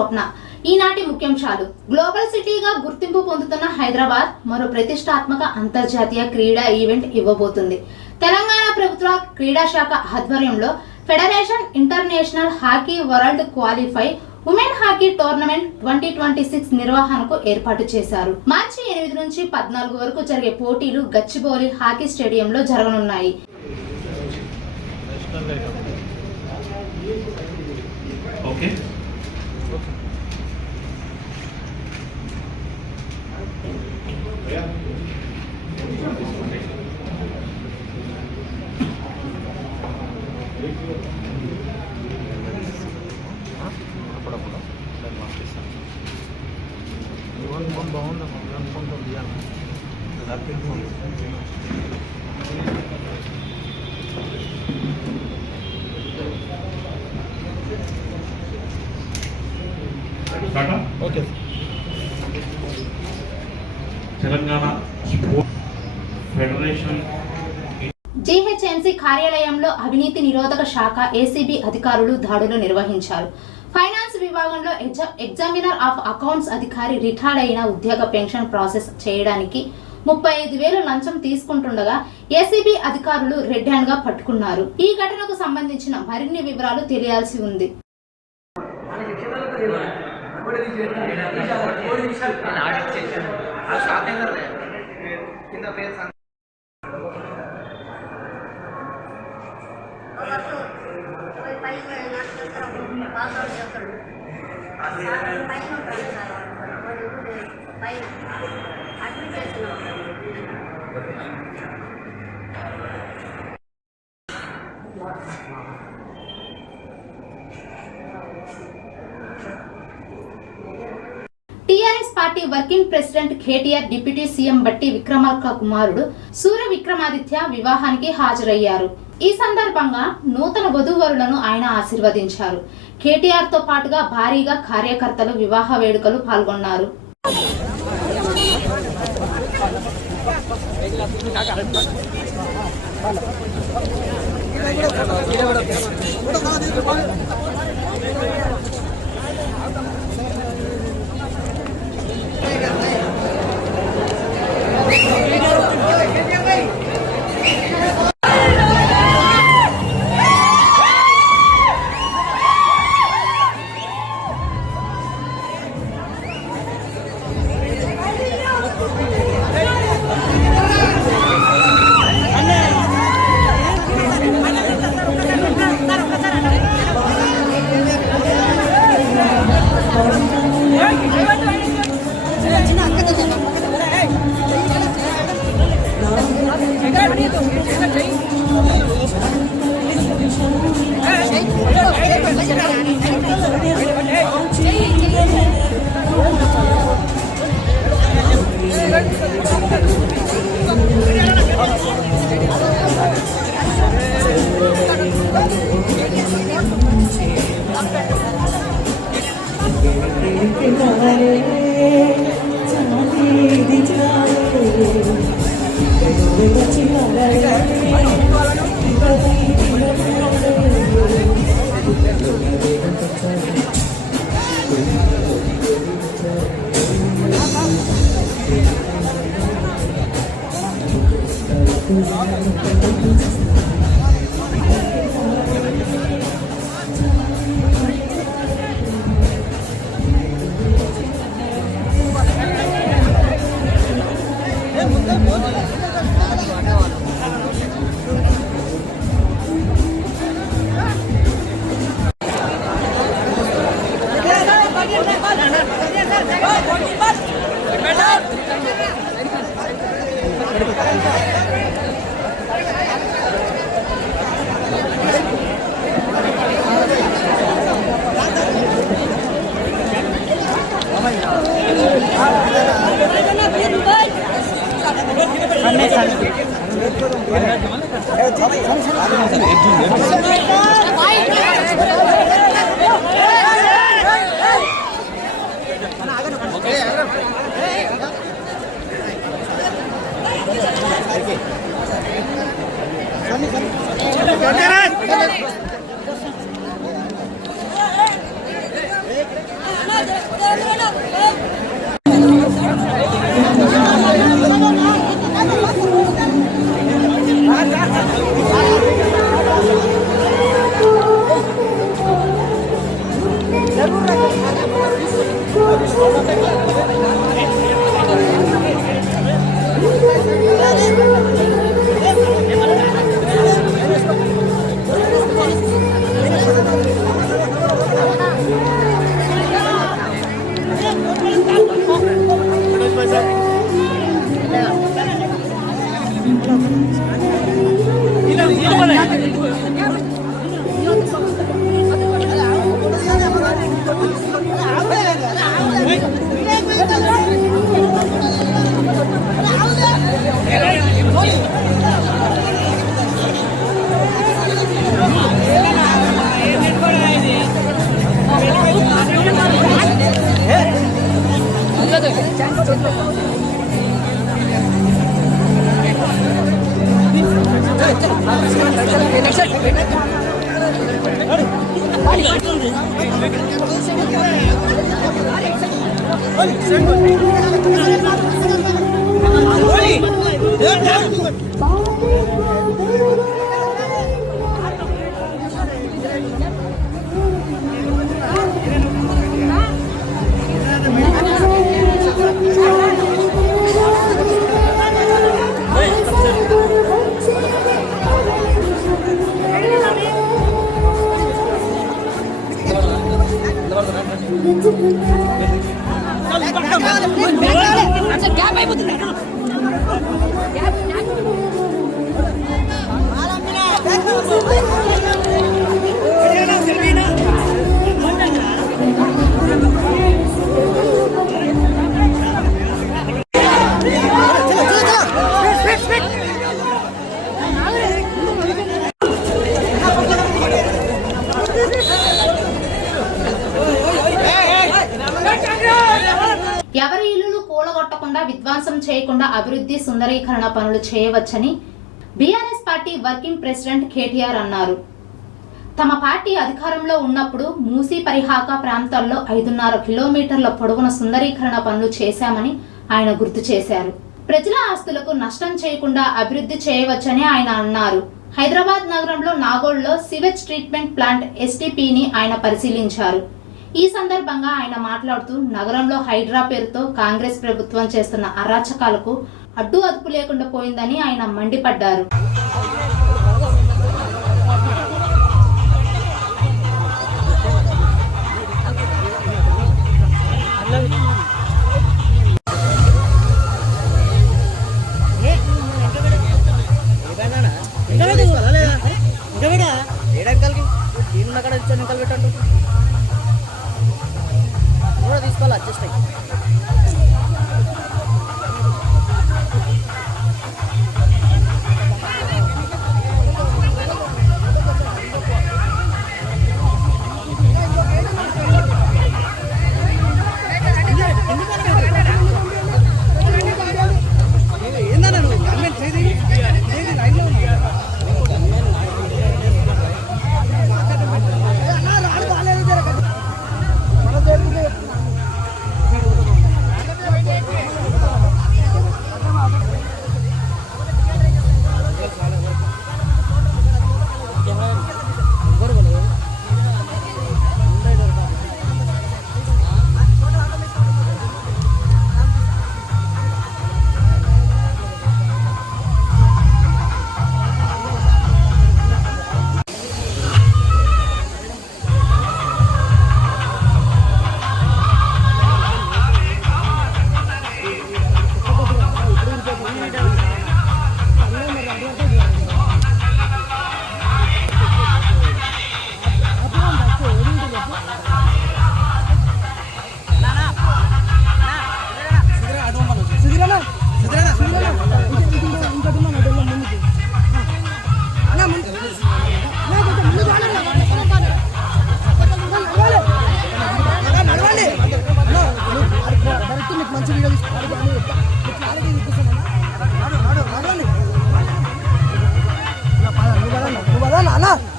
స్వప్న. ఈనాటి ముఖ్యాంశాలు. గ్లోబల్ సిటీగా గుర్తింపు పొందుతున్న హైదరాబాద్ మరో ప్రతిష్టాత్మక అంతర్జాతీయ క్రీడా ఈవెంట్ ఇవ్వబోతుంది. తెలంగాణ ప్రభుత్వ క్రీడా శాఖ ఆధ్వర్యంలో federation international hockey world qualify women hockey tournament 2026 నిర్వహణకు ఏర్పాటు చేశారు. మార్చి 8 నుంచి 14 వరకు జరిగే పోటీలు గచ్చిబౌలి హాకీ స్టేడియంలో జరగనున్నాయి. తెలంగాణ ఫెడరేషన్ జీహెచ్ఎంసీ కార్యాలయంలో అవినీతి నిరోధక శాఖ ఏసీబీ అధికారులు దాడులు నిర్వహించారు. ఫైనాన్స్ విభాగంలో ఎగ్జామినర్ ఆఫ్ అకౌంట్స్ అధికారి రిటైర్డ్ అయిన ఉద్యోగ పెన్షన్ ప్రాసెస్ చేయడానికి 35,000 లంచం తీసుకుంటుండగా ఏసీబీ అధికారులు రెడ్ హ్యాండ్ గా పట్టుకున్నారు. ఈ ఘటనకు సంబంధించిన మరిన్ని వివరాలు తెలియాల్సి ఉంది. TRS party working president KTR deputy CM బట్టి విక్రమార్క కుమారుడు సూర్య విక్రమాదిత్య వివాహానికి హాజరయ్యారు. ఈ సందర్భంగా నూతన వధూవరులను ఆయన ఆశీర్వదించారు. కేటీఆర్ తో పాటుగా భారీగా కార్యకర్తలు వివాహ వేడుకలు పాల్గొన్నారు. ఎవరి ఇల్లులు కూలగొట్టకుండా విధ్వంసం చేయకుండా అభివృద్ధి సుందరీకరణ పనులు చేయవచ్చని BRS party working president KTR అన్నారు. తమ పార్టీ అధికారంలో ఉన్నప్పుడు మూసీ పరిహాక ప్రాంతాల్లో 5.5 కిలోమీటర్ల పొడవున సుందరీకరణ పనులు చేశామని ఆయన గుర్తు చేశారు. ప్రజల ఆస్తులకు నష్టం చేయకుండా అభివృద్ధి చేయవచ్చని ఆయన అన్నారు. హైదరాబాద్ నగరంలో నాగోల్లో సివేజ్ ట్రీట్మెంట్ ప్లాంట్ ఎస్టీపీని ఆయన పరిశీలించారు. ఈ సందర్భంగా ఆయన మాట్లాడుతూ నగరంలో హైడ్రా పేరుతో కాంగ్రెస్ ప్రభుత్వం చేస్తున్న అరాచకాలకు అడ్డు అదుపు లేకుండా పోయిందని ఆయన మండిపడ్డారు. తీసుకోవాలి అడ్జస్ట్ అయ్యి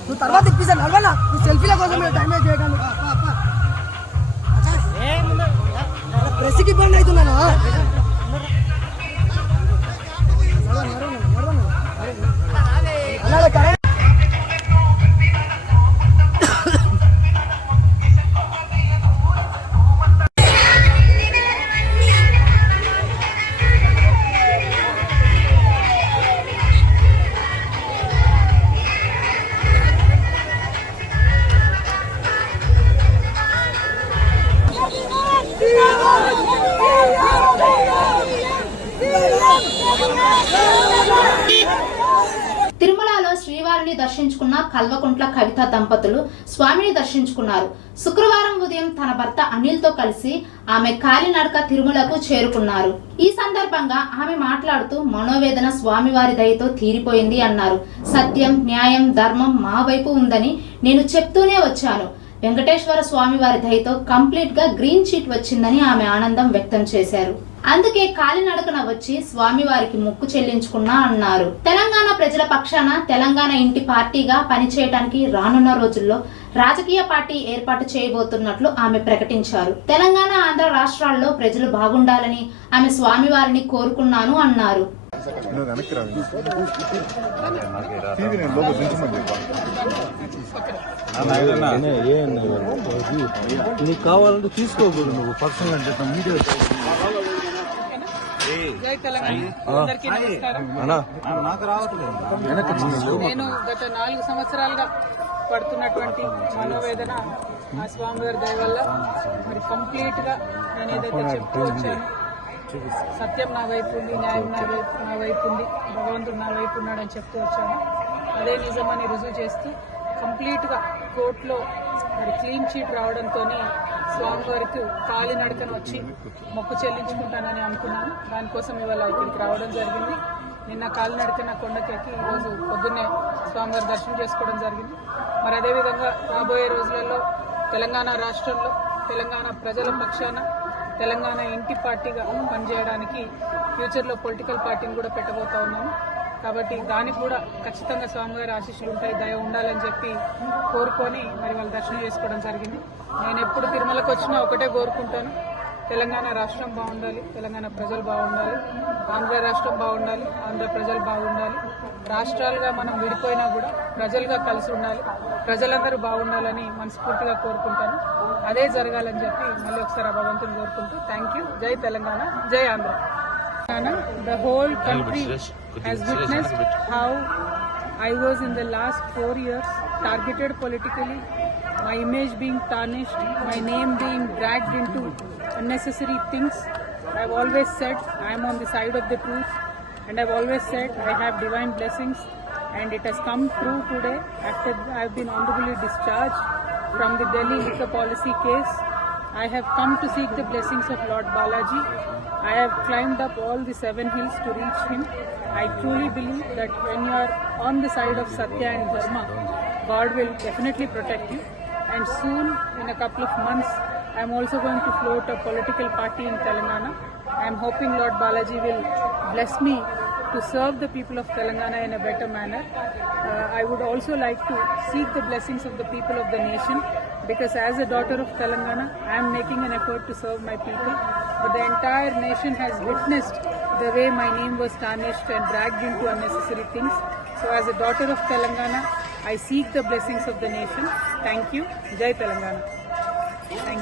నువ్వు తర్వాత ఇప్పిస్తా నడవనా నీ సెల్ఫీల కోసం టైం చేయగాను ప్రెస్కి ఇబ్బంది అవుతున్నానా తిరుమలలో శ్రీవారిని దర్శించుకున్న కల్వకుంట్ల కవిత దంపతులు స్వామిని దర్శించుకున్నారు. శుక్రవారం ఉదయం తన భర్త అనిల్ తో కలిసి ఆమె కాలినడక తిరుమలకు చేరుకున్నారు. ఈ సందర్భంగా ఆమె మాట్లాడుతూ మనోవేదన స్వామివారి దయతో తీరిపోయింది అన్నారు. సత్యం, న్యాయం, ధర్మం మా వైపు ఉందని నేను చెప్తూనే వచ్చాను. వెంకటేశ్వర స్వామి వారి దయతో కంప్లీట్ గా గ్రీన్ షీట్ వచ్చిందని ఆమె ఆనందం వ్యక్తం చేశారు. అందుకే కాలినడకన వచ్చి స్వామి వారికి మొక్కు చెల్లించుకున్నా అన్నారు. తెలంగాణ ప్రజల పక్షాన తెలంగాణ ఇంటి పార్టీగా పనిచేయడానికి రానున్న రోజుల్లో రాజకీయ పార్టీ ఏర్పాటు చేయబోతున్నట్లు ఆమె ప్రకటించారు. తెలంగాణ, ఆంధ్ర రాష్ట్రాల్లో ప్రజలు బాగుండాలని ఆమె స్వామివారిని కోరుకున్నాను అన్నారు. నీకు కావాలంటే తీసుకోకూడదు, నువ్వు పర్సనల్ అంటే మీడియా. జై తెలంగాణ. అందరికీ నమస్కారం. నేను గత 4 సంవత్సరాలుగా పడుతున్నటువంటి మనోవేదన ఆ స్వామివారి దయ వల్ల మరి కంప్లీట్ గా నేను ఏదైతే చెప్తూ వచ్చాను, సత్యం నా వైపు ఉంది, న్యాయం నా వైపు ఉంది, భగవంతుడు నా వైపు ఉన్నాడని చెప్తూ వచ్చాను. అదే నిజమని రుజువు చేస్తూ కంప్లీట్ గా కోర్టులో మరి క్లీన్ చీట్ రావడంతో స్వామివారికి కాలినడకన వచ్చి మొక్కు చెల్లించుకుంటానని అనుకున్నాను. దానికోసం ఇవాళ ఇక్కడికి రావడం జరిగింది. నిన్న కాలినడకన కొండకెక్కి ఈరోజు పొద్దున్నే స్వామివారి దర్శనం చేసుకోవడం జరిగింది. మరి అదేవిధంగా రాబోయే రోజులలో తెలంగాణ రాష్ట్రంలో తెలంగాణ ప్రజల పక్షాన తెలంగాణ ఇంటి పార్టీగా పనిచేయడానికి ఫ్యూచర్లో పొలిటికల్ పార్టీని కూడా పెట్టబోతా ఉన్నాను. కాబట్టి దానికి కూడా ఖచ్చితంగా స్వామివారి ఆశీస్సులు ఉంటాయి, దయ ఉండాలని చెప్పి కోరుకొని మరి వాళ్ళు దర్శనం చేసుకోవడం జరిగింది. నేను ఎప్పుడు తిరుమలకు వచ్చినా ఒకటే కోరుకుంటాను, తెలంగాణ రాష్ట్రం బాగుండాలి, తెలంగాణ ప్రజలు బాగుండాలి, ఆంధ్ర రాష్ట్రం బాగుండాలి, ఆంధ్ర ప్రజలు బాగుండాలి. రాష్ట్రాలుగా మనం విడిపోయినా కూడా ప్రజలుగా కలిసి ఉండాలి, ప్రజలందరూ బాగుండాలని మనస్ఫూర్తిగా కోరుకుంటాను. అదే జరగాలని చెప్పి మళ్ళీ ఒకసారి ఆ భగవంతుని కోరుకుంటూ థ్యాంక్ యూ. జై తెలంగాణ, జై Andhra. The whole country has witnessed how I was in the last 4 years targeted politically, my image being tarnished, my name being dragged into unnecessary things. I've always said I am on the side of the truth, and I've always said I have divine blessings, and it has come true today after I've been honorably discharged from the Delhi liquor policy case. I have come to seek the blessings of Lord Balaji. I have climbed up all the 7 hills to reach him. I truly believe that when you are on the side of Satya and Dharma, God will definitely protect you. And soon, in a couple of months, I am also going to float a political party in Telangana. I am hoping Lord Balaji will bless me to serve the people of Telangana in a better manner. I would also like to seek the blessings of the people of the nation, because as a daughter of Telangana, I am making an effort to serve my people. But the entire nation has witnessed the way my name was tarnished and dragged into unnecessary things. So as a daughter of Telangana, I seek the blessings of the nation. Thank you. Jai Telangana.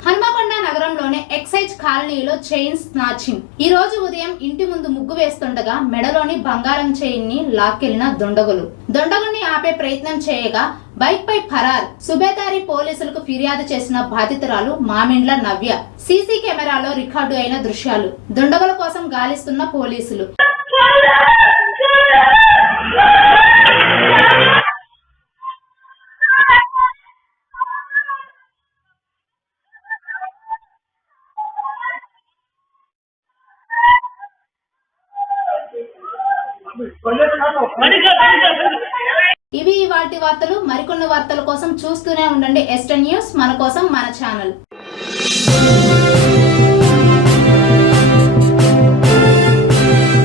Hanamkonda నగరంలోని excise కాలనీలో chain snatching. ఈ రోజు ఉదయం ఇంటి ముందు ముగ్గు వేస్తుండగా మెడలోని బంగారం chain ని లాక్కెళ్లిన దొండగుని ఆపే ప్రయత్నం చేయగా బైక్ పై ఫరార్. సుబేదారి పోలీసులకు ఫిర్యాదు చేసిన బాధితురాలు మామిండ్ల నవ్య. సీసీ కెమెరాలో రికార్డు అయిన దృశ్యాలు. దొండగుల కోసం గాలిస్తున్న పోలీసులు. ఇవి ఇవాల్టి వార్తలు. మరికొన్ని వార్తల కోసం చూస్తూనే ఉండండి ఎస్టన్ న్యూస్, మన కోసం మన ఛానల్.